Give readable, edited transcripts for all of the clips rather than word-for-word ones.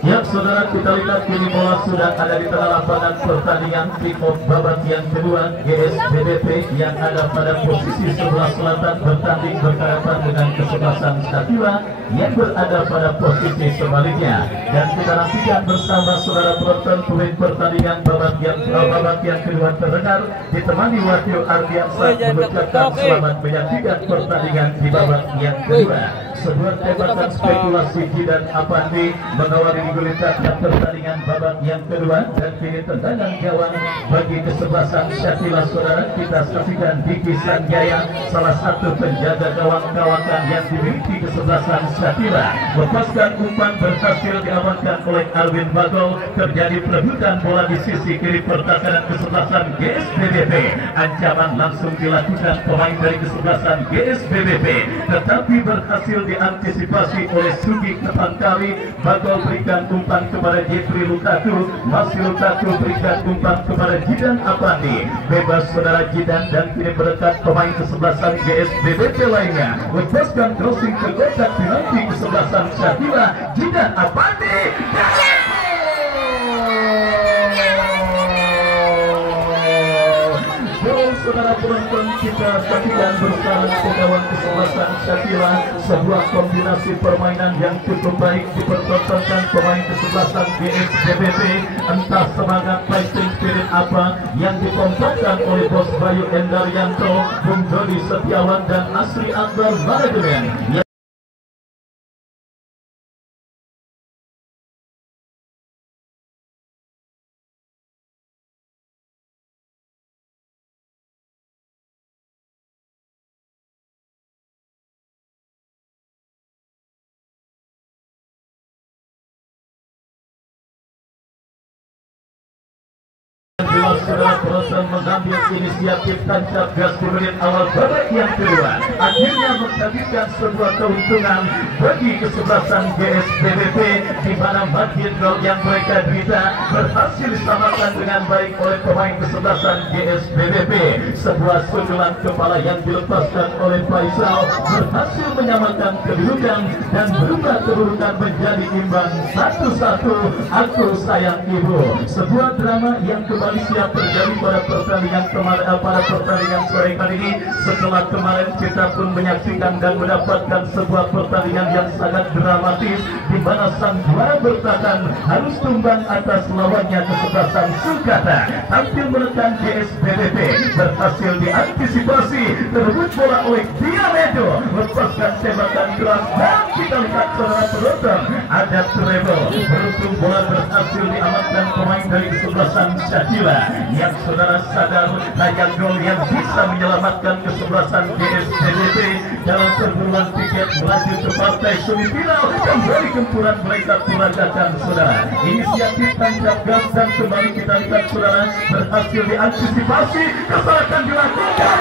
Ya saudara, kita lihat kini bola sudah ada di tengah lapangan pertandingan kick-off babak yang kedua. GSBBP yang ada pada posisi sebelah selatan bertanding berhadapan dengan kesebelasan Satira yang berada pada posisi sebaliknya. Dan kita nantikan bersama saudara penonton poin pertandingan babak yang kedua terdengar ditemani Wakil Ardiansa mengucapkan selamat menyaksikan pertandingan di babak yang kedua. Sebuah tembakan spekulasi Jidan Apandi mengawali digulirkan pertandingan babak yang kedua, dan kini tendangan gawang bagi kesebelasan Syatila saudara. Kita saksikan Diki Sanjaya, salah satu penjaga gawang kawakan yang dimiliki kesebelasan Syatila, lepaskan umpan berhasil diamankan oleh Alwin Bagol. Terjadi perebutan bola di sisi kiri pertahanan kesebelasan GSBBP. Ancaman langsung dilakukan pemain dari kesebelasan GSBBP, tetapi berhasil diantisipasi oleh Sugi Ketangkali. Bagol berikan umpan kepada Jeffrey Lukaku, masih Lukaku berikan umpan kepada Jidan Apandi. Bebas saudara Jidan, dan kini berdekat pemain kesebelasan GSBBP lainnya, lepaskan crossing ke kotak penalti kesebelasan Syatila. Jidan Apandi saudara penonton, kita saksikan bersama pegawai kesebelasan Syatila. Sebuah kombinasi permainan yang cukup baik dipertontonkan pemain kesebelasan GSBBP. Entah semangat fighting spirit apa yang dikompakkan oleh Bos Bayu Endaryanto, Bung Dodi Setiawan dan Asri Akbar manajemen. Saudara penonton mengambil inisiatif tancap gas di menit awal babak yang kedua, akhirnya menjadikan sebuah keuntungan bagi kesebelasan GSBBP, di mana margin gol yang mereka derita berhasil disamakan dengan baik oleh pemain kesebelasan GSBBP. Sebuah sundulan kepala yang dilepaskan oleh Faisal berhasil menyamakan kedudukan dan berubah kedudukan menjadi imbang 1-1. Aku sayang ibu. Sebuah drama yang kembali siap terjadi pada pertandingan kemarin, pada pertandingan sore kali ini. Setelah kemarin kita pun menyaksikan dan mendapatkan sebuah pertandingan yang sangat dramatis, di mana sang juara bertahan harus tumbang atas lawannya kesebelasan Sulkata. Tampil menekan GSBBP, berhasil diantisipasi, terebut bola oleh Diamedo, lepaskan tembakan keras, dan kita lihat saudara penonton ada treble. Beruntung bola berhasil diamankan pemain dari kesebelasan Syatila, yang saudara sadar hanya gol yang bisa menyelamatkan kesebelasan GSBBP dalam perburuan tiket melaju ke partai semifinal. Kembali gempuran mereka pulangkan saudara. Inisiatif tancap gas, dan kembali kita lihat saudara berhasil diantisipasi, kesalahan dilakukan.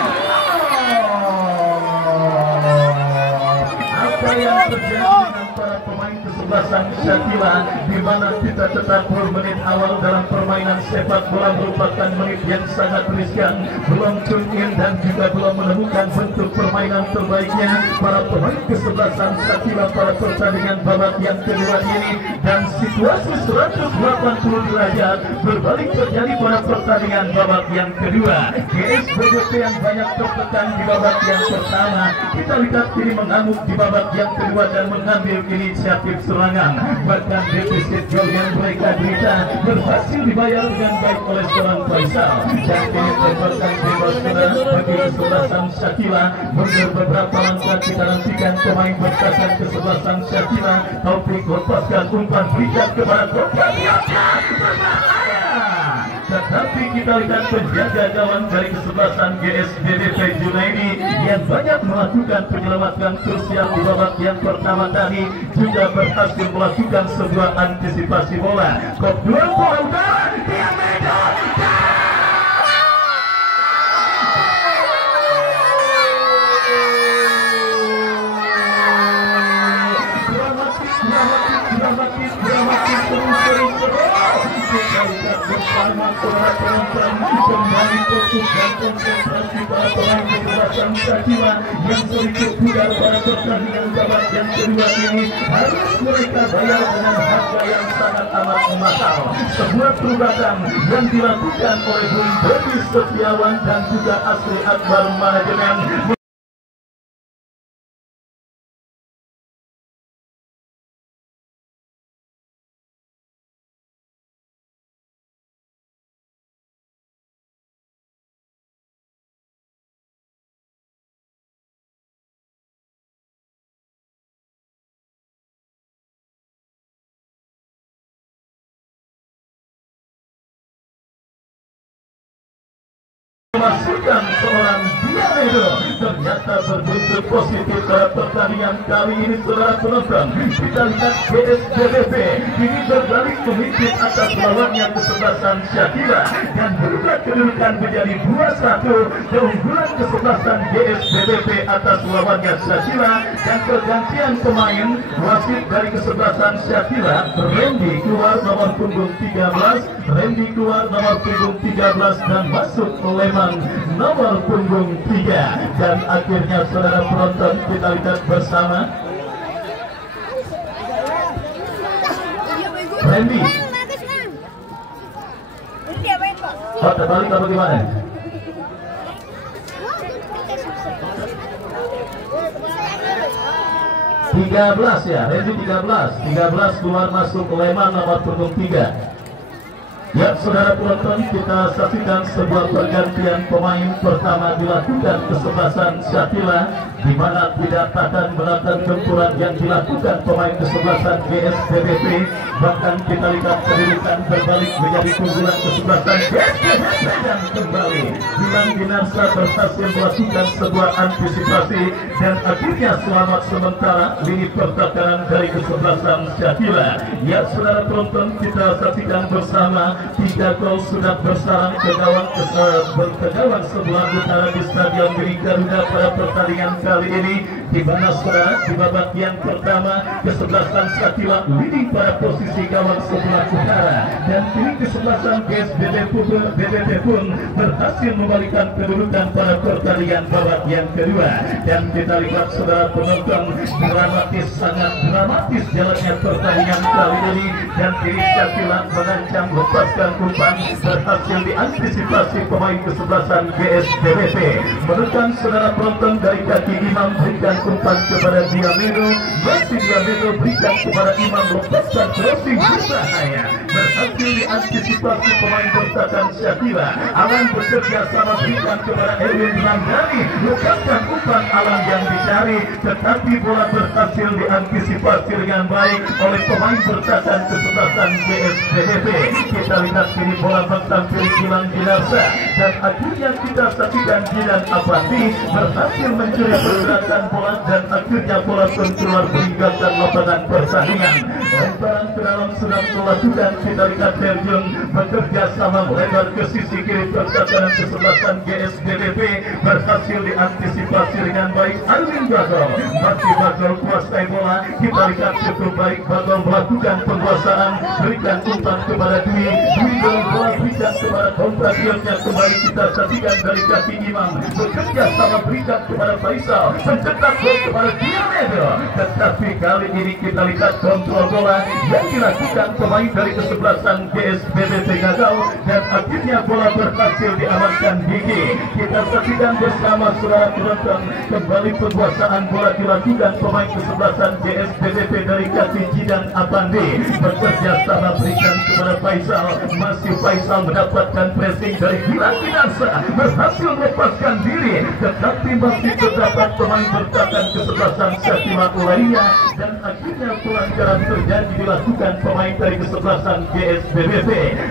Apa yang terjadi dengan para pemain kesebelasan Syatila, di mana kita tetap menit awal dalam permainan sepak bola merupakan menit yang sangat riskan, belum tune in dan juga belum menemukan bentuk permainan terbaiknya para pemain kesebelasan Syatila pada pertandingan babak yang kedua ini. Dan situasi 180 derajat berbalik terjadi pada pertandingan babak yang kedua. GSBBP yang banyak tertekan di babak yang pertama, kita lihat kini mengamuk di babak yang kedua dan mengambil inisiatif serangan. Bahkan defisit gol yang mereka derita berhasil dibayar dengan baik oleh seorang Faisal, dan kini tembakan bebas bagi kesebelasan Syatila. Mundur beberapa langkah, kita nantikan pemain bertahan kesebelasan Syatila. Taufik lepaskan umpan, berikan kepada Kopiatia, berbahaya. Tetapi kita lihat penjaga gawang dari kesebelasan GSBBP Junaidi yang banyak melakukan penyelamatan krusial di babak yang pertama tadi, juga berhasil melakukan sebuah antisipasi bola. Kop 2 bola udara, Diamedo. Dramatis, kita lihat bersama saudara penonton kembali fokus dan konsentrasi para pemain kesebelasan Sakila yang sedikit pudar pada pertandingan babak yang kedua ini. Harus mereka bayar dengan harga yang sangat amat mahal. Sebuah perubatan yang dilakukan oleh Bung Dodi Setiawan dan juga Asri Akbar Manajemen. Memasukkan seorang Diamedo ternyata berbentuk positif pada pertandingan kali ini. Saudara penonton, kita lihat GSBBP ini berbalik memimpin atas lawannya kesebelasan Syakila dan berubah kedudukan menjadi 2-1. Keunggulan kesebelasan GSBBP atas lawannya Syakila dan pergantian pemain. Wasit dari kesebelasan Syakila, Randy keluar nomor punggung 13, Randy keluar nomor punggung 13 dan masuk Leman nomor punggung 3. Dan akhirnya saudara penonton, kita lihat bersama Randy. Oh, terbalik atau gimana? ya, Randy 13 keluar masuk Leman nomor punggung 3. Ya, saudara penonton, kita saksikan sebuah pergantian pemain pertama dilakukan kesebelasan Syakila, di mana tidak tahan menantang gempuran yang dilakukan pemain kesebelasan GSBBP. Bahkan kita lihat kedudukan berbalik menjadi keunggulan kesebelasan GSBBP dan kembali Gilang Dinarsa berhasil melakukan sebuah antisipasi dan akhirnya selamat sementara lini pertahanan dari kesebelasan Syakila. Ya, saudara penonton, kita saksikan bersama 3 gol sudah bersarang ke gawang sebelah utara di Stadion Giri Garuda pada pertandingan kali ini, di mana saudara di babak yang pertama kesebelasan Syakila leading pada posisi gawang sebelah utara dan kini kesebelasan GSBBP pun berhasil membalikan kedudukan pada pertandingan babak yang kedua. Dan kita lihat saudara penonton, dramatis, sangat dramatis jalannya pertandingan kali ini dan kini Syakila mengancam lepas umpan berhasil diantisipasi pemain kesebelasan GSBBP. Menekan saudara penonton dari kaki Imam, berikan umpan kepada Diamedo, masih Diamedo berikan kepada Imam, lepaskan crossing berbahaya, berhasil diantisipasi pemain bertahan Syakila. Alan bekerja sama berikan kepada Erwin Ramdhani, lepaskan umpan Alan yang dicari, tetapi bola berhasil diantisipasi dengan baik oleh pemain bertahan kesebelasan GSBBP. Kita lihat kini bola tampil Gilang Dinarsa dan akhirnya kita saksikan Jidan Apandi berhasil mencuri pergerakan bola dan akhirnya bola pun keluar meninggalkan lapangan pertandingan. Lemparan ke dalam sudah melakukan, kita lihat Terjun bekerja sama melebar ke sisi kiri pertahanan kesebelasan GSBBP, berhasil diantisipasi dengan baik Arwin Bagol. Masih Bagol kuasai bola, kita lihat cukup baik Bagol melakukan penguasaan, berikan umpan kepada Dwi bola berikan kepada kompradionnya, kembali kita saksikan dari kaki Imam, bekerja sama berikan kepada Faisal, mencetak gol kepada Diamedo, tetapi kali ini kita lihat kontrol bola yang dilakukan pemain dari kesebelasan GSBBP gagal dan akhirnya bola berhasil diamankan Gigi. Kita saksikan bersama saudara penonton, kembali penguasaan bola dilakukan pemain kesebelasan GSBBP dari kaki Jidan Apandi, bekerja sama berikan kepada Faisal, masih Faisal mendapatkan pressing dari Gilang Dinarsa, berhasil melepaskan diri, tetapi masih terdapat pemain bertahan kesebelasan Syakila lainnya dan akhirnya pelanggaran terjadi dilakukan pemain dari kesebelasan GSBBP.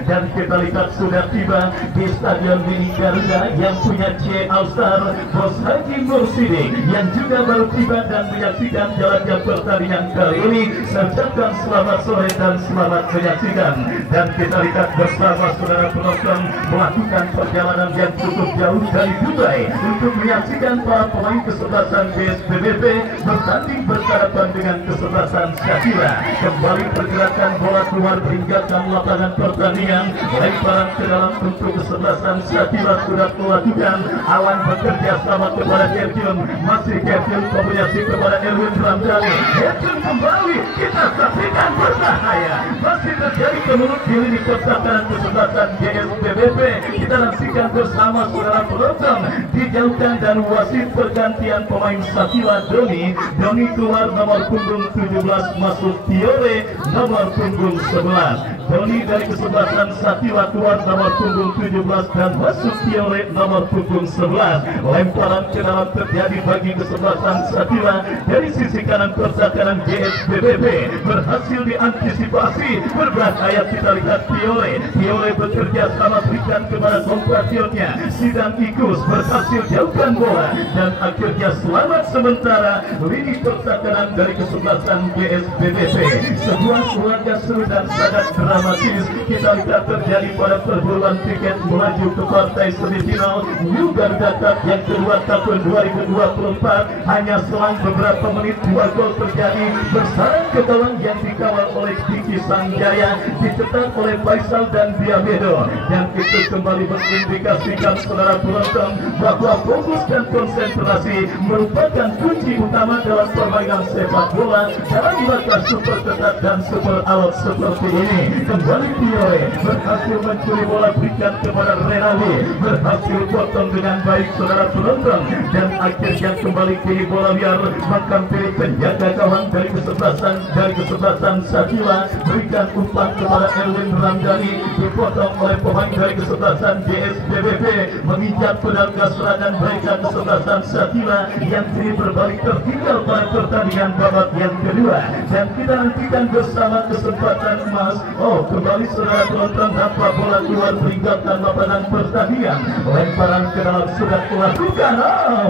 Dan kita lihat sudah tiba di Stadion Giri Garuda yang punya C All-Star Bos Haji Mursidi yang juga baru tiba dan menyaksikan jalannya pertandingan kali ini. Saya ucapkan selamat sore dan selamat menyaksikan. Dan kita lihat bersama saudara penonton melakukan perjalanan yang cukup jauh dari Dubai untuk menyaksikan para pemain kesebelasan GSBBP GSPBB bertanding berhadapan dengan kesebelasan Syakira. Kembali pergerakan bola keluar meninggalkan lapangan pertandingan, lemparan ke dalam untuk kesebelasan Syakira sudah melakukan. Awan bekerja sama kepada Kevin, masih Kevin kombinasi kepada Erwin Ramdhani. Kevin kembali, kita saksikan berbahaya, masih terjadi kemelut di lini pertahanan kesebelasan GSPBB. Kita saksikan bersama saudara penonton, dijauhkan dan wasit pergantian pemain Syakira Doni keluar nomor punggung 17 masuk Tiore nomor punggung 11. Doni dari kesebelasan Syakira keluar nomor punggung 17 dan masuk Tiore nomor punggung 11. Lemparan ke dalam terjadi bagi kesebelasan Syakira dari sisi kanan pertahanan GSPBB berhasil diantisipasi. Berbahaya kita lihat Tiore bekerja sama berikan kepada kompatriotnya Sidang Ikus, berhasil jauhkan bola dan akhirnya selamat sementara lini pertahanan dari kesebelasan GSPBB. Sebuah keluarga seru dan sangat dramatis kita lihat terjadi pada perburuan tiket melaju ke partai semifinal New Garuda Cup yang kedua tahun 2024. Hanya selang beberapa menit dua gol terjadi, bersarang ke gawang yang dikawal oleh Diki Sanjaya, dicetak oleh Faisal dan Diamedo, dan itu kembali mengindikasikan saudara penonton bahwa fokus dan konsentrasi merupakan kunci utama dalam permainan sepak bola dalam laga super ketat dan super alot seperti ini. Kembali Tiore berhasil mencuri bola, berikan kepada Renali, berhasil potong dengan baik saudara penonton, dan akhirnya kembali kiri bola liar menghampiri penjaga gawang dari kesebelasan Syakira, berikan umpan kepada Erwin Ramdhani, dipotong oleh pemain dari kesebelasan GSPBB, menginjak pedal gas serangan mereka kesebelasan Syakira yang kini berbalik tertinggal pada pertandingan babak yang kedua. Dan kita nantikan bersama kesempatan emas. Kembali saudara penonton, nampak bola keluar meninggalkan lapangan pertandingan. Lemparan ke dalam sudah dilakukan.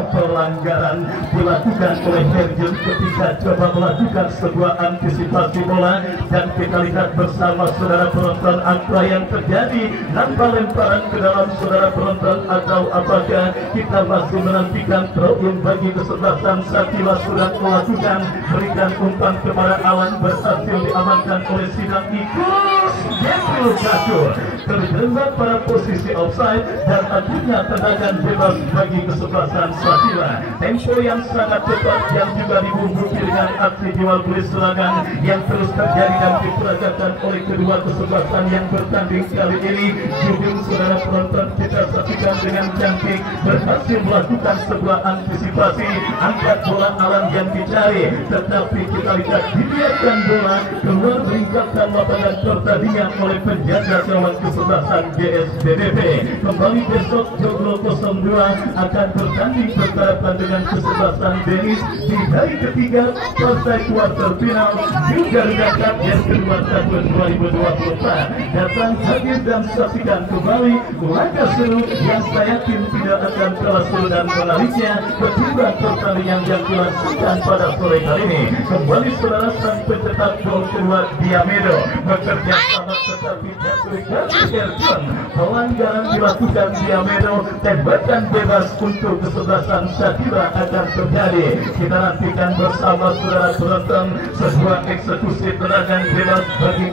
Pelanggaran dilakukan oleh Herjun ketika coba melakukan sebuah antisipasi bola, dan kita lihat bersama saudara penonton apa yang terjadi. Nampak lemparan ke dalam saudara penonton atau apakah kita masih menantikan throw in bagi kesebelasan Syakira sudah melakukan, berikan umpan kepada Awan, berhasil diamankan oleh Sidang Ikus. Jeffrey Catur terjebak pada posisi offside dan akhirnya tendangan bebas bagi kesebelasan Syakira. Tempo yang sangat cepat yang juga dibumbuki dengan aksi jual beli serangan yang terus terjadi dan diperagakan oleh kedua kesebelasan yang bertanding kali ini. Judul saudara penonton kita saksikan dengan cantik, berhasil melakukan sebuah antisipasi, angkat bola Alan yang dicari, tetapi kita lihat dibiarkan bola keluar meninggalkan lapangan pertandingan oleh penjaga gawang kesebelasan GSPBB. Kembali besok Joglo 02 akan bertanding berhadapan dengan kesebelasan Denis di hari ketiga partai kuarter final New Garuda Cup yang kedua tahun 2024. Datang hadir dan saksikan kembali laga seru yang saya yakin tidak akan kalah seru dan menariknya ketimbang pertandingan yang dilangsungkan pada sore hari ini. Kembali saudara, sang pencetak gol kedua Diamedo bekerja sama tetapi Herjun. Pelanggaran dilakukan Diamedo, tembakan bebas untuk kesebelasan Syakira akan terjadi. Kita nantikan bersama saudara penonton sebuah eksekusi tendangan bebas bagi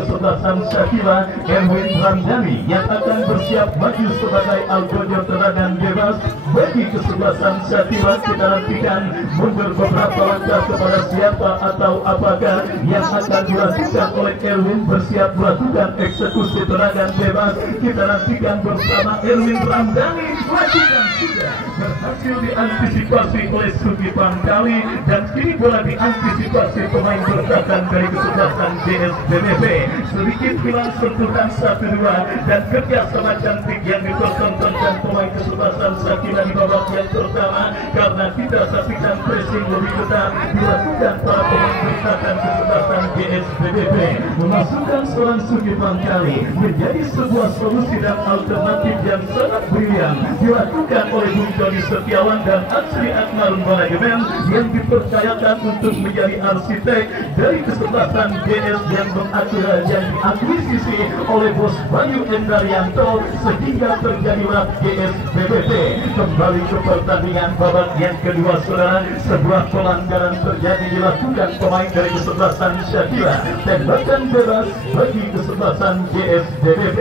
kesebelasan Syakira. Erwin Ramdhani yang akan bersiap maju sebagai algojo tendangan bebas bagi kesebelasan Syakira. Kita nantikan mundur beberapa langkah kepada siapa atau apakah yang akan dilakukan oleh Erwin, bersiap melakukan eksekusi tendangan bebas. Kita nantikan bersama Erwin Ramdhani, lakukan sudah berhasil diantisipasi oleh Sugi Pangkali, dan kini bola diantisipasi pemain bertahan dari kesebelasan GSPBB. Sedikit hilang sentuhan 1-2 dan kerja sama cantik yang dipertontonkan pemain kesebelasan Syakira di babak yang pertama, karena kita saksikan pressing lebih ketat dilakukan para pemain bertahan kesebelasan GSPBB. Memasukkan seorang Sugi Pangkali menjadi sebuah solusi dan alternatif yang sangat brilian dilakukan oleh Bung Bagi Setiawan dan Asri Akmal Manajemen yang dipercayakan untuk menjadi arsitek dari kesebelasan GS yang diakuisisi oleh Bos Bayu Endaryanto sehingga terjadilah GS BBP. Kembali ke pertandingan babak yang kedua, saudara, sebuah pelanggaran terjadi dilakukan pemain dari kesebelasan Syakira. Tembakan bebas bagi kesebelasan GS BBP.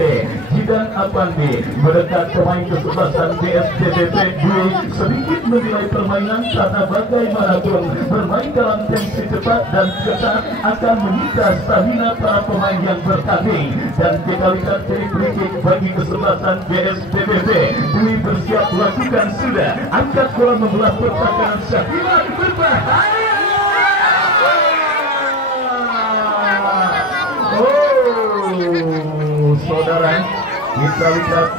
Jidan Apandi mendekat pemain kesebelasan GS BBP Dwi sedikit menilai permainan karena bagaimanapun bermain dalam tensi cepat dan ketat akan menyita stamina para pemain yang bertanding. Dan kita lihat dari free kick bagi kesebelasan GS BBP. Dwi bersiap lakukan sudah, angkat bola membelah pertahanan Syakira, berbahaya. Saudara, kita lihat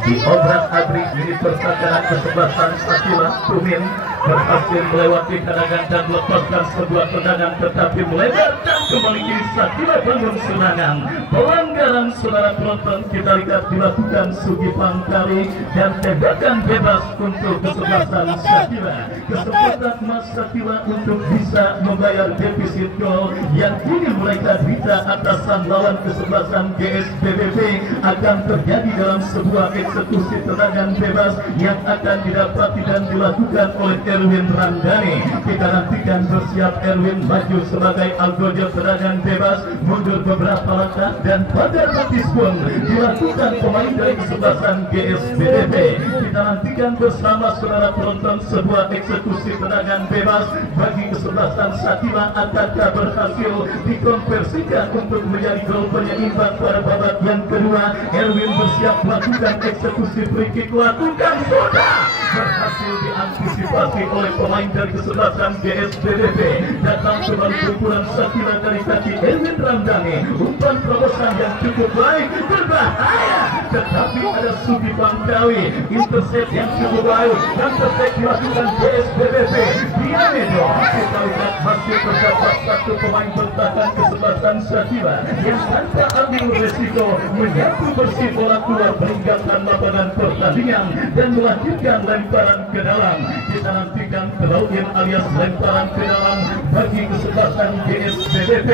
di obrak abrik ini pertahanan kesebelasan Syakira. Tumin berhasil melewati cadangan dan melepaskan sebuah tendangan, tetapi melebar dan kembali kiri Syakira bangun serangan. Pelanggaran, saudara penonton, kita lihat dilakukan Sugi Pangkari dan tembakan bebas untuk kesebelasan Syakira. Kesempatan Mas Syakira untuk bisa membayar defisit gol yang kini mereka bisa atasan lawan kesebelasan GS BBP akan terjadi dalam sebuah eksekusi tendangan bebas yang akan didapati dan dilakukan oleh Erwin Ramdhani. Kita nantikan bersiap Erwin maju sebagai algojo tendangan bebas, mundur beberapa langkah dan pada batis pun dilakukan pemain dari kesebelasan GS BBP. Kita nantikan bersama saudara penonton sebuah eksekusi tendangan bebas bagi kesebelasan Syakira. Akankah berhasil dikonversikan untuk menjadi gol penyeimbang pada babak yang kedua? Erwin bersiap melakukan eksekusi free kick, lakukan sudah, berhasil diantisipasi oleh pemain dari kesebelasan GS BBP. Datang kembali pukulan Syakira dari kaki Erwin Ramdhani, umpan terobosan yang cukup baik, berbahaya, tetapi ada Sugi Pangkawi, intercept yang cukup baik dan tertek dilakukan GS BBP. Diamedo, kita lihat masih terdapat satu pemain bertahan kesebelasan Syakira yang tanpa ambil resiko menyapu bersih bola keluar meninggalkan lapangan pertandingan dan melanjutkan lemparan ke dalam. Kita nantikan throw-in alias lemparan ke dalam bagi kesebelasan GS BBP.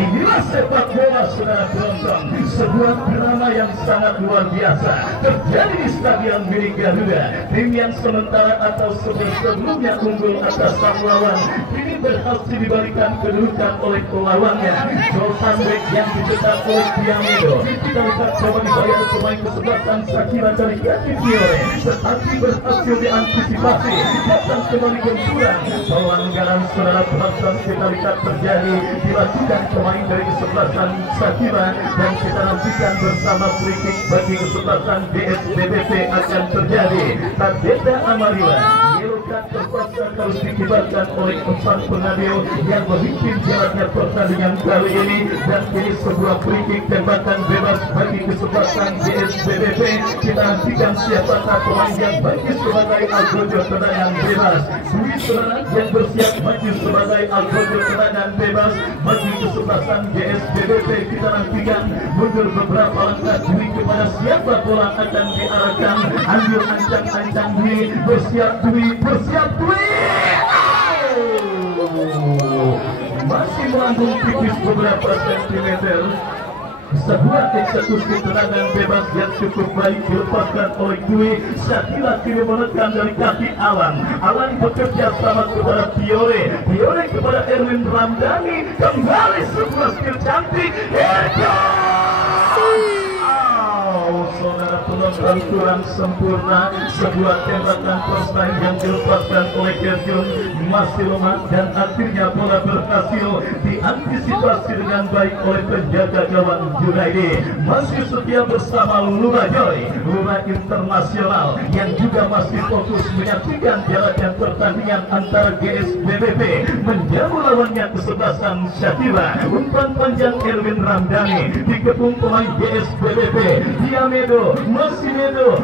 Inilah sepak bola, saudara penonton, sebuah drama yang sangat luar biasa terjadi di Stadion Milik Garuda. Tim yang sementara atau sebelumnya unggul atas sang lawan ini berhasil dibalikan kedudukan oleh lawannya. Gol comeback yang dicetak oleh Diamedo. Kita lihat coba dibayar pemain kesebelasan Syakira dari kaki Fiore, tetapi berhasil diantisipasi. Datang kembali benturan, pelanggaran, saudara penonton, kita lihat terjadi dilakukan pemain dari kesebelasan Syakira dan kita nantikan bersama free kick bagi kesebelasan GS BBP akan terjadi. Tadeta Amarila Yelukan terpaksa harus dikibarkan oleh sang pengadil yang memimpin jalannya pertandingan kali ini, dan kini sebuah free kick tembakan bebas bagi kesebelasan GS BBP. Kita nantikan siapakah pemain yang bagi sebagai algojo tendangan bebas. Dwi saudara yang bersiap maju sebagai algojo tendangan bebas bagi kesebelasan GS BBP. Kita nantikan mundur beberapa langkah Dwi kepada siapa bola akan diarahkan. Ambil ancang-ancang Dwi, bersiap Dwi, bersiap Dwi. Masih melambung tipis beberapa sentimeter. Sebuah eksekusi tendangan bebas yang cukup baik dilepaskan oleh Dwi. Syakira kini menekan dari kaki Alan. Alan bekerja sama kepada Fiore. Fiore kepada Erwin Ramdhani. Kembali sebuah skill cantik. Saudara penonton, kurang sempurna. Sebuah tembakan crossline yang dilepaskan oleh Kerjun masih lemah dan akhirnya bola berhasil diantisipasi dengan baik oleh penjaga gawang Junaidi. Masih setia bersama Lula Joy, Lula Internasional yang juga masih fokus menyaksikan jalannya pertandingan antara GS BBP menjamu lawannya kesebelasan Syakira. Umpan panjang Erwin Ramdhani dikepung pemain GS BBP. Diamedo, masih Medo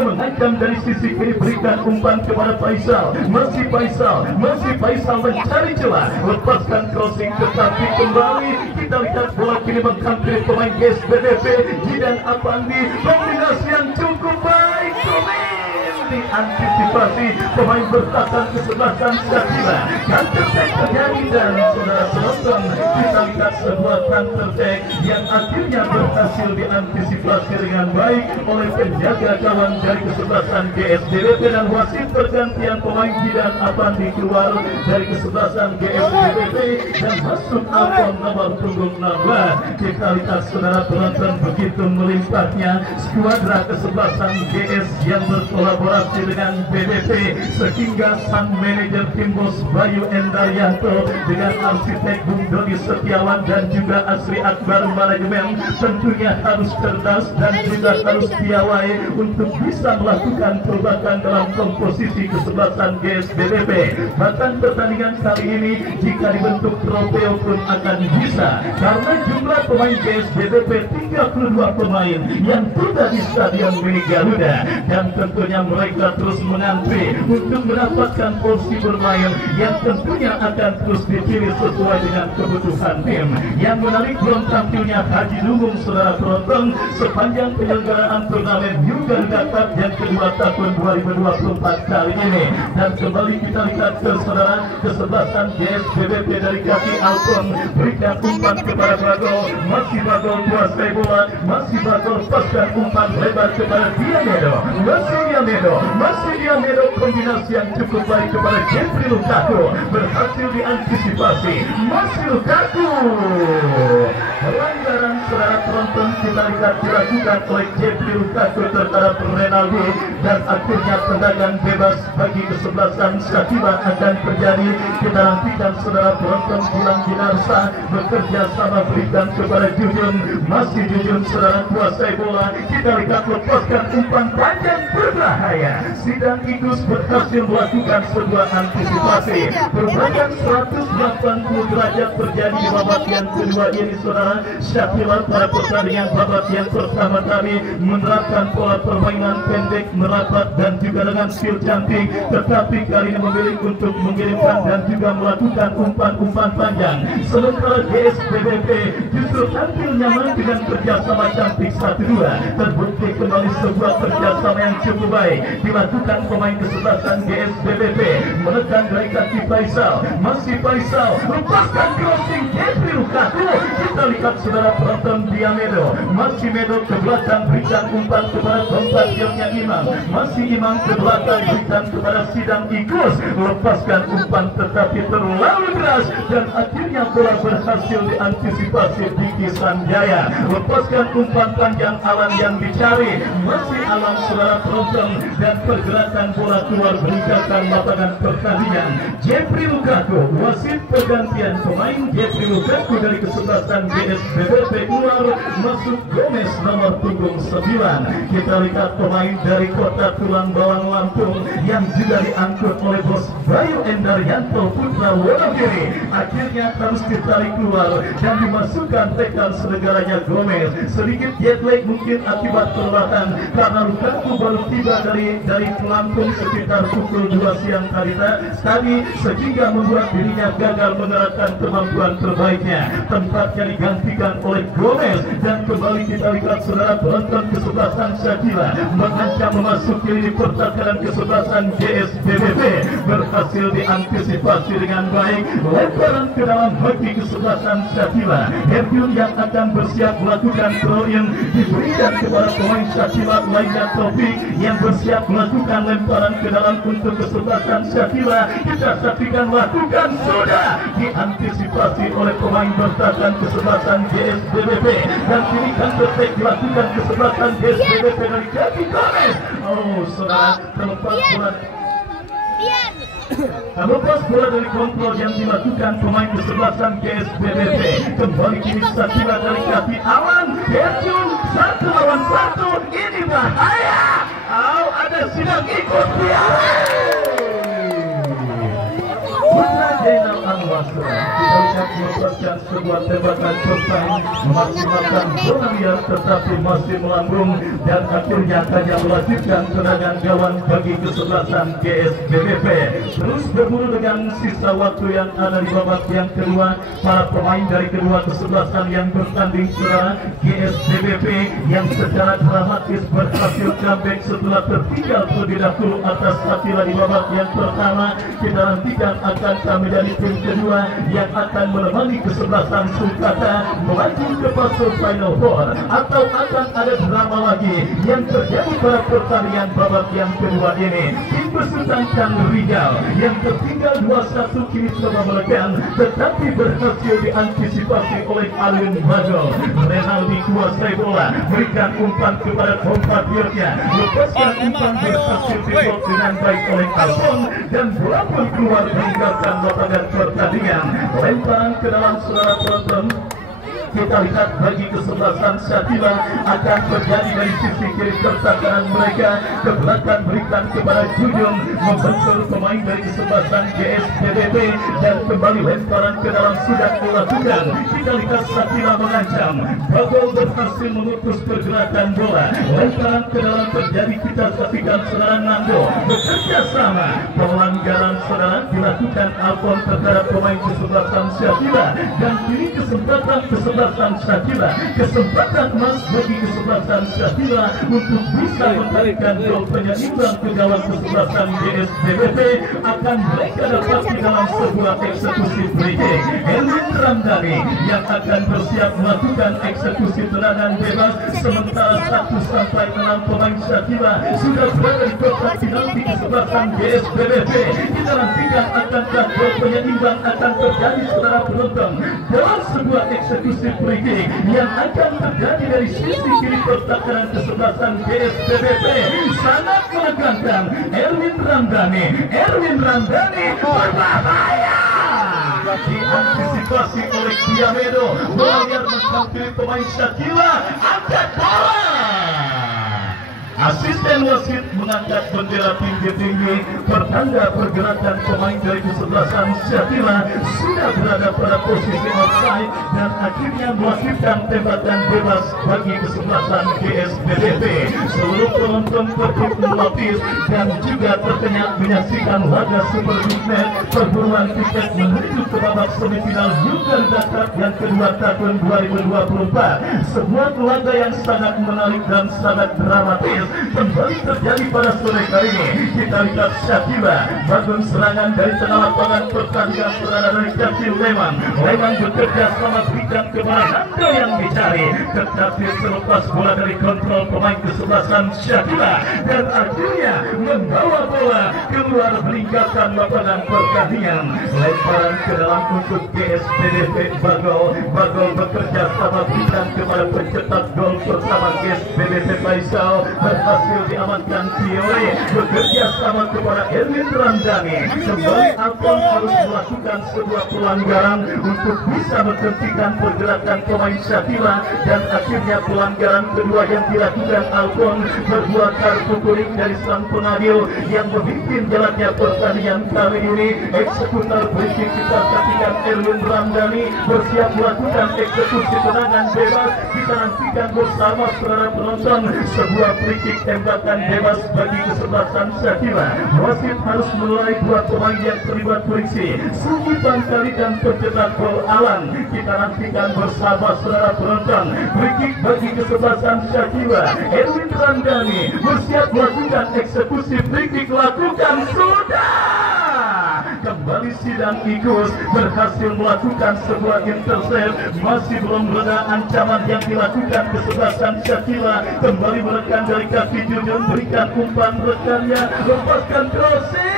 mengancam dari sisi kiri, berikan umpan kepada Faisal. Masih Faisal mencari celah, lepaskan crossing tetapi kembali kita lihat bola kini menghampiri pemain GS BBP. Jidan Apandi, kombinasi yang cukup baik. diantisipasi pemain bertahan kesebelasan Syakila. Counter attack terjadi dan saudara penonton kita lihat sebuah counter attack yang akhirnya berhasil diantisipasi dengan baik oleh penjaga gawang dari kesebelasan GSBBP dan wasit pergantian pemain Jidan Apandi keluar dari kesebelasan GSBBP dan masuk akun nomor punggung 16. Kita lihat saudara penonton begitu melimpahnya skuadra kesebelasan GS yang berkolaborasi dengan BBP sehingga sang manajer tim bos Bayu Endaryanto dengan arsitek Bung Doni Setiawan dan juga Asri Akbar manajemen tentunya harus cerdas dan juga harus piawai untuk bisa melakukan perubahan dalam komposisi kesebelasan GSBBP. Bahkan pertandingan kali ini jika dibentuk tropeo pun akan bisa karena jumlah pemain GSBBP 32 pemain yang tiba di Stadion Mini Garuda dan tentunya mereka terus mengantri untuk mendapatkan porsi bermain yang tentunya akan terus dipilih sesuai dengan kebutuhan tim. Yang menarik belum tampilnya Haji Lumung saudara penonton sepanjang penyelenggaraan turnamen New Garuda Cup yang kedua tahun 2024 kali ini. Dan kembali kita lihat ke saudara kesebelasan GSBBP dari kaki Alton berikan umpan kepada Bagol, masih Bagol kuasai bola, masih Bagol paskan umpan lebar kepada Diamedo, masih Diamedo kombinasi yang cukup baik kepada Jeffrey Lukaku berhasil diantisipasi. Masih Lukaku pelanggaran saudara penonton kita lihat dilakukan oleh Jeffrey Lukaku terhadap Renaldo dan akhirnya tendangan bebas bagi kesebelasan Syakila akan terjadi. Kita nantikan saudara penonton Gilang Ginarsa bekerja sama berikan kepada Jujun, masih Jujun saudara kuasai bola. Kita lihat lepaskan umpan panjang berbahaya. Sidang Idus berhasil melakukan sebuah antisipasi perubahan 180 derajat terjadi di babak yang kedua ini saudara. Syakila pada pertandingan babak yang pertama tadi menerapkan pola permainan pendek merapat dan juga dengan skill cantik, tetapi kali ini memilih untuk mengirimkan dan juga melakukan umpan-umpan panjang. Sementara GSBBP justru tampil nyaman dengan kerjasama cantik 1-2. Terbukti kembali sebuah kerjasama yang cukup baik dilakukan pemain kesebelasan GSBBP menekan dari kaki Faisal, masih Faisal lepaskan crossing Jeffrey Lukaku. Kita lihat saudara penonton Diamedo, masih Medo ke belakang berikan umpan kepada kompatriotnya Imam, masih Imam ke belakang berikan kepada Sidang Ikus, lepaskan umpan tetapi terlalu deras dan akhirnya bola berhasil diantisipasi Diki Sanjaya. Lepaskan umpan panjang Alan yang dicari, masih Alan saudara penonton dan pergerakan bola keluar meningkatkan lapangan pertandingan. Jeffrey Lukaku wasit pergantian pemain. Jeffrey Lukaku dari kesebelasan GSBBP keluar, masuk Gomez nomor punggung 9. Kita lihat pemain dari kota Tulang Bawang Lampung yang juga diangkut oleh bos Bayu Endaryanto putra Wonogiri akhirnya harus ditarik keluar dan dimasukkan tekan senegaranya Gomez. Sedikit jet lag mungkin akibat kelelahan karena Lukaku baru tiba dari Lampung sekitar pukul 2 siang tadi sehingga membuat dirinya gagal mengerahkan kemampuan terbaiknya. Tempatnya digantikan oleh Gomez dan kembali kita lihat saudara penonton kesebelasan Syakila mengancam memasuki lini pertahanan kesebelasan GSBBP berhasil diantisipasi dengan baik. Lemparan ke dalam bagi kesebelasan Syakila. Herbiun yang akan bersiap melakukan throw-in diberikan kepada pemain Syakila lainnya Taufik yang bersiap melakukan lemparan ke dalam untuk kesebelasan Syakila. Kita saksikan lakukan sudah diantisipasi oleh pemain bertahan kesebelasan GSBBP dan kini counter attack dilakukan kesebelasan GSBBP dari kaki Gomez. Oh saudara, terlepas bola dari kontrol yang dilakukan pemain kesebelasan GSBBP. Kembali kini Syakila dari kaki Awan. Herjun 1 lawan 1. Ini bahaya. Ada Sidang ikut dia. Putra Zainal Anwar kita lihat merupakan sebuah tembakan selesai memaksimalkan zona liar tetapi masih melambung dan akhirnya hanya melanjutkan serangan gawang bagi kesebelasan GSBBP. Terus berburu dengan sisa waktu yang ada di babak yang kedua. Para pemain dari kedua kesebelasan yang bertanding saudara, GSBBP yang secara dramatis berhasil comeback setelah tertinggal terlebih dahulu atas Satila di babak yang pertama. Kita nantikan akan menjadi tim kedua yang akan menemani kesebelasan Sulkata melaju ke fase final four, atau akan ada drama lagi yang terjadi pada pertandingan babak yang kedua ini. Tim besutan Kang Rijal yang tertinggal 2-1 kini coba melekan, tetapi berhasil diantisipasi oleh Alun Bagol. Renaldi kuasai bola, berikan umpan kepada kompatriotnya, lepaskan umpan berhasil dibol dengan baik oleh Alfon, dan bola pun keluar meninggalkan lapangan pertandingan. Lemparan ke dalam saudara penonton. Kita lihat bagi kesebelasan Satila akan terjadi dari sisi kiri pertahanan mereka ke belakang, berikan kepada Jujung, membentur pemain dari kesebelasan GSBBP dan kembali lemparan ke dalam sudah dilakukan. Kita lihat Satila mengancam, Bagol berhasil memutus pergerakan bola, lemparan ke dalam terjadi. Kita saksikan saudara Nando bekerja sama, pelanggaran saudara dilakukan Alfon terhadap pemain kesebelasan Satila, dan kini kesempatan Satila, kesempatan emas bagi kesebelasan Satila untuk bisa memberikan gol penyeimbang ke gawang kesebelasan GSBBP. Akan mereka dapat di dalam sebuah eksekusi free kick. Elvin Ramdhani yang akan bersiap melakukan eksekusi tendangan bebas, sementara 1-6 pemain Satila sudah berada di kotak penalti kesebelasan GSBBP. Kita nantikan akankah gol penyeimbang akan terjadi saudara penonton dalam sebuah eksekusi free kick yang akan terjadi dari sisi kiri pertahanan kesebelasan GSBBP. Sangat menegangkan. Erwin Ramdhani berbahaya, diantisipasi oleh Kiamedo. Bola liar menghampiri pemain Satila, angkat bola. Asisten wasit mengangkat bendera tinggi-tinggi, pertanda pergerakan pemain dari kesebelasan Satila sudah berada pada posisi offside, dan akhirnya melakukan tembakan bebas bagi kesebelasan GSBBP. Seluruh penonton tertutup melapis dan juga terkenyak menyaksikan laga Super Bignet perburuan tiket menuju ke babak semifinal Yuganda Cup yang kedua tahun 2024. Sebuah laga yang sangat menarik dan sangat dramatis kembali terjadi pada sore kali ini. Kita lihat Satila bangun serangan dari tengah lapangan pertandingan saudara dari Capil Leman bekerja sama berikan kepada Nando yang dicari, tetapi selepas bola dari kontrol pemain kesebelasan Satila dan akhirnya membawa bola keluar meninggalkan lapangan pertandingan. Lemparan ke dalam untuk GSBBP. Bagol bekerja sama berikan kepada pencetak gol pertama GSBBP Faisal, berhasil diamankan Fiore, bekerja sama kepada Erwin Ramdhani. Kembali Alfon harus melakukan sebuah pelanggaran untuk bisa menghentikan pergerakan pemain Satila, dan akhirnya pelanggaran kedua yang dilakukan Alfon berbuat kartu kuning dari sang pengadil yang memimpin jalannya pertandingan kali ini. Eksekutor berikut kita saksikan Erwin Ramdhani bersiap melakukan eksekusi tendangan bebas. Kita nantikan bersama saudara penonton sebuah free kick tembakan bebas bagi kesebelasan Satila. Wasit harus menilai dua pemain yang terlibat friksi, Sugi Bangkali dan pencetak gol Alan. Kita nantikan bersama saudara penonton free kick bagi kesebelasan Satila. Erwin Ramdhani bersiap melakukan eksekusi free kick, lakukan sudah. Kembali sidang Igus berhasil melakukan sebuah intercept. Masih belum reda ancaman yang dilakukan kesebelasan Satila. Kembali menekan dari kaki Jujun, berikan umpan rekannya, lepaskan crossing.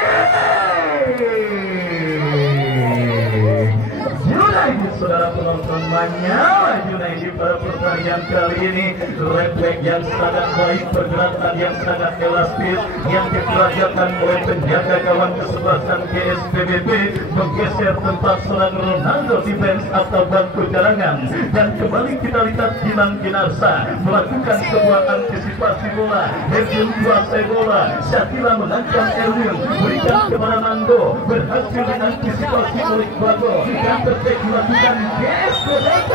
Junaidi saudara penonton, menyala Junaidi pada pertandingan kali ini. Refleks yang sangat baik, pergerakan yang sangat elastis yang diperagakan oleh penjaga gawang kesebelasan GSPBB, menggeser tempat serang Ronaldo defense atau bangku cadangan, dan kembali kita lihat Gilang Ginarsa melakukan sebuah antisipasi bola. Erwin kuasai bola, Syakila mengancam Erwin, berikan kepada Nando, berhasil diantisipasi oleh Bago, dan tercek dilakukan GSPBB.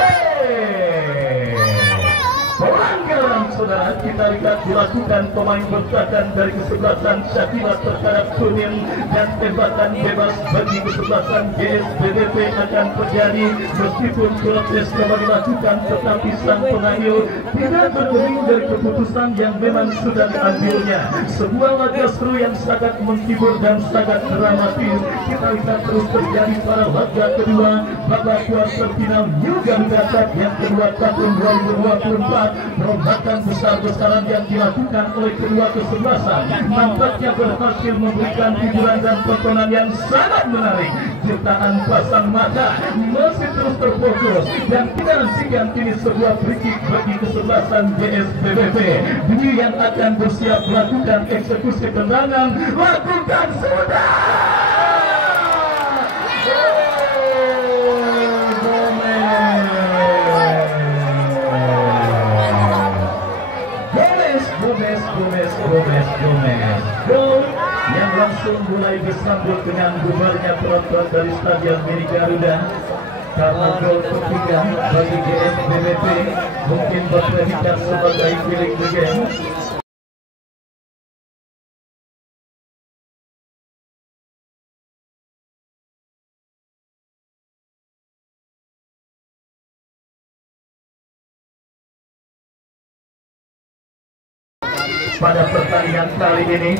Pelanggaran saudara kita lihat dilakukan pemain bertahan dari kesebelasan Syakila terhadap Tunin, dan tembakan bebas bagi kesebelasan GSPBB akan terjadi meskipun protes kembali dilakukan, tetapi sang pengadil tidak bergeming dari keputusan yang memang sudah diambilnya. Sebuah laga seru yang sangat menghibur dan sangat dramatis kita lihat terus terjadi pada laga kedua babak kuarter final New Garuda Cup yang kedua tahun 2024. Perombakan besar-besaran yang dilakukan oleh kedua kesebelasan nampaknya berhasil memberikan hiburan dan tontonan yang sangat menarik. Jutaan pasang mata masih terus terfokus dan kita nantikan ini sebuah free kick bagi kesebelasan GSPBB. Dwi yang akan bersiap melakukan eksekusi tendangan, lakukan sudah. Gomez gol yang langsung mulai disambut dengan bubarnya penonton dari Stadion Mini Garuda karena gol ketiga bagi GSPBB mungkin berpredikat sebagai milik the game. Pada pertandingan kali ini,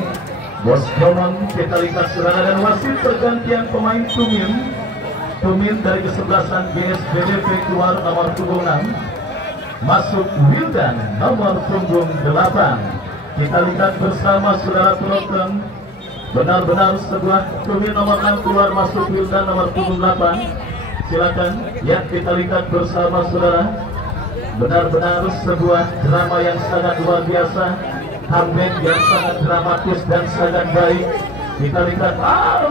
Bos Domon kita lihat saudara, dan wasit pergantian pemain Tumin dari kesebelasan GSPBB keluar nomor punggung 6, masuk Wildan nomor punggung 8. Kita lihat bersama saudara penonton, benar-benar sebuah Tumin nomor 6 keluar, masuk Wildan nomor punggung 8. Silakan ya, kita lihat bersama saudara, benar-benar sebuah drama yang sangat luar biasa. Comeback yang sangat dramatis dan sangat baik. Kita lihat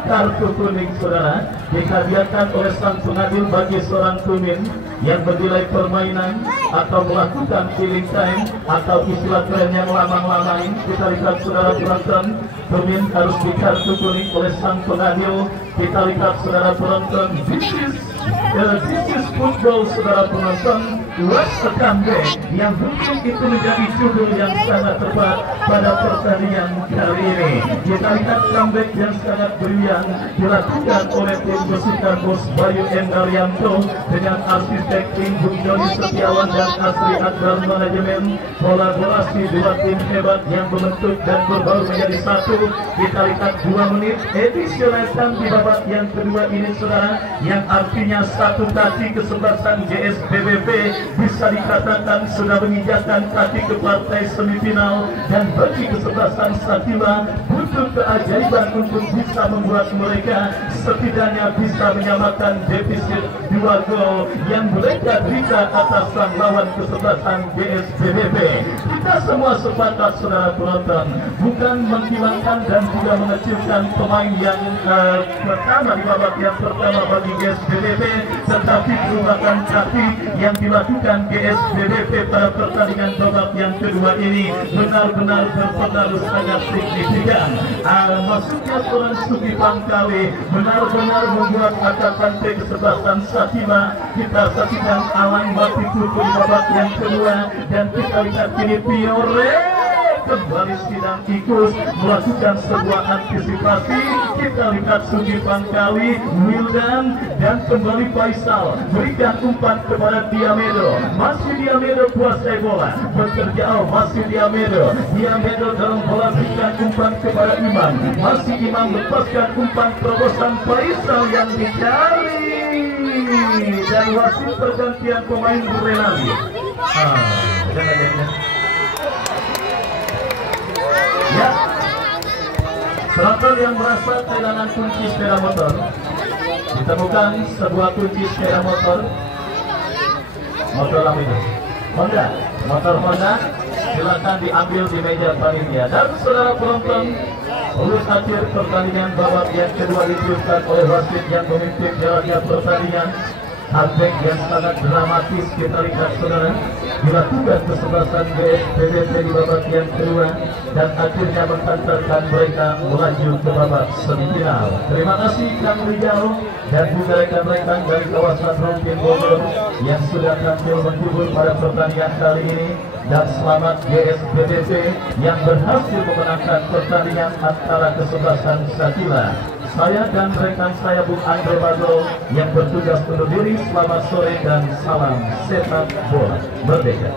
kartu kuning saudara dihadiahkan oleh sang pengadil bagi seorang Tumin yang bernilai permainan atau melakukan killing time atau istilah keren yang lamang-lamain. Kita lihat saudara penonton, Tumin harus di kartu kuning oleh sang pengadil. Kita lihat saudara penonton, this is football saudara penonton. What's a comeback yang mungkin itu menjadi judul yang sangat tepat pada pertandingan kali ini. Kita lihat comeback yang sangat brilian dilakukan oleh tim besutan Bos Bayu Endaryanto dengan arsitek tim Bung Joni Setiawan dan Asri Akbar manajemen. Kolaborasi dua tim hebat yang membentuk dan berbaur menjadi satu. Kita lihat 2 menit edisionetan di babak yang kedua ini saudara, yang artinya satu kaki kesebelasan GSPBB bisa dikatakan sudah menginjakkan kaki ke partai semifinal, dan bagi kesebelasan Syakila butuh keajaiban untuk bisa membuat mereka setidaknya bisa menyamakan defisit 2 gol yang mereka derita atas sang lawan kesebelasan GSPBB. Kita semua sepakat saudara penonton, bukan menghilangkan dan juga mengecilkan pemain yang pertama di babak yang pertama bagi GSPBB, tetapi perubahan taktik yang dilakukan GSPBB pada pertandingan babak yang kedua ini benar-benar berpengaruh sangat signifikan. Masuknya seorang Sugi Pangkawi benar-benar membuat mata pantai kesebelasan Syakila. Kita saksikan Alan Mati Kutu di babak yang kedua, dan kita lihat kini Piore kembali sidang ikut melakukan sebuah antisipasi. Kita lihat Sugi Pangkawi, Wildan, dan kembali Faisal berikan umpan kepada Diamedo. Masih Diamedo kuasai bola, bekerja masih Diamedo dalam bola berikan umpan kepada Imam. Masih Imam lepaskan umpan terobosan Faisal yang dicari, dan wasit pergantian pemain Renali. Ya, penonton yang merasa kehilangan kunci sepeda motor, ditemukan sebuah kunci sepeda motor apa itu? Honda, motor Honda silakan diambil di meja panitia. Dan saudara penonton, urus akhir pertandingan babak yang kedua diteruskan oleh wasit yang memimpin jalannya pertandingan. Aspek yang sangat dramatis kita lihat saudara, dilakukan kesebelasan BSPBC di babak yang kedua dan akhirnya mengantarkan mereka melaju ke babak semifinal. Terima kasih Kang Rijal dan juga rekan-rekan dari kawasan Rumpin Bogor yang sudah tampil menghibur pada pertandingan kali ini, dan selamat GSPBC yang berhasil memenangkan pertandingan antara kesebelasan Sakila. Saya dan rekan saya Bung Andre Bagol yang bertugas undur diri. Selamat sore dan salam sepak bola merdeka.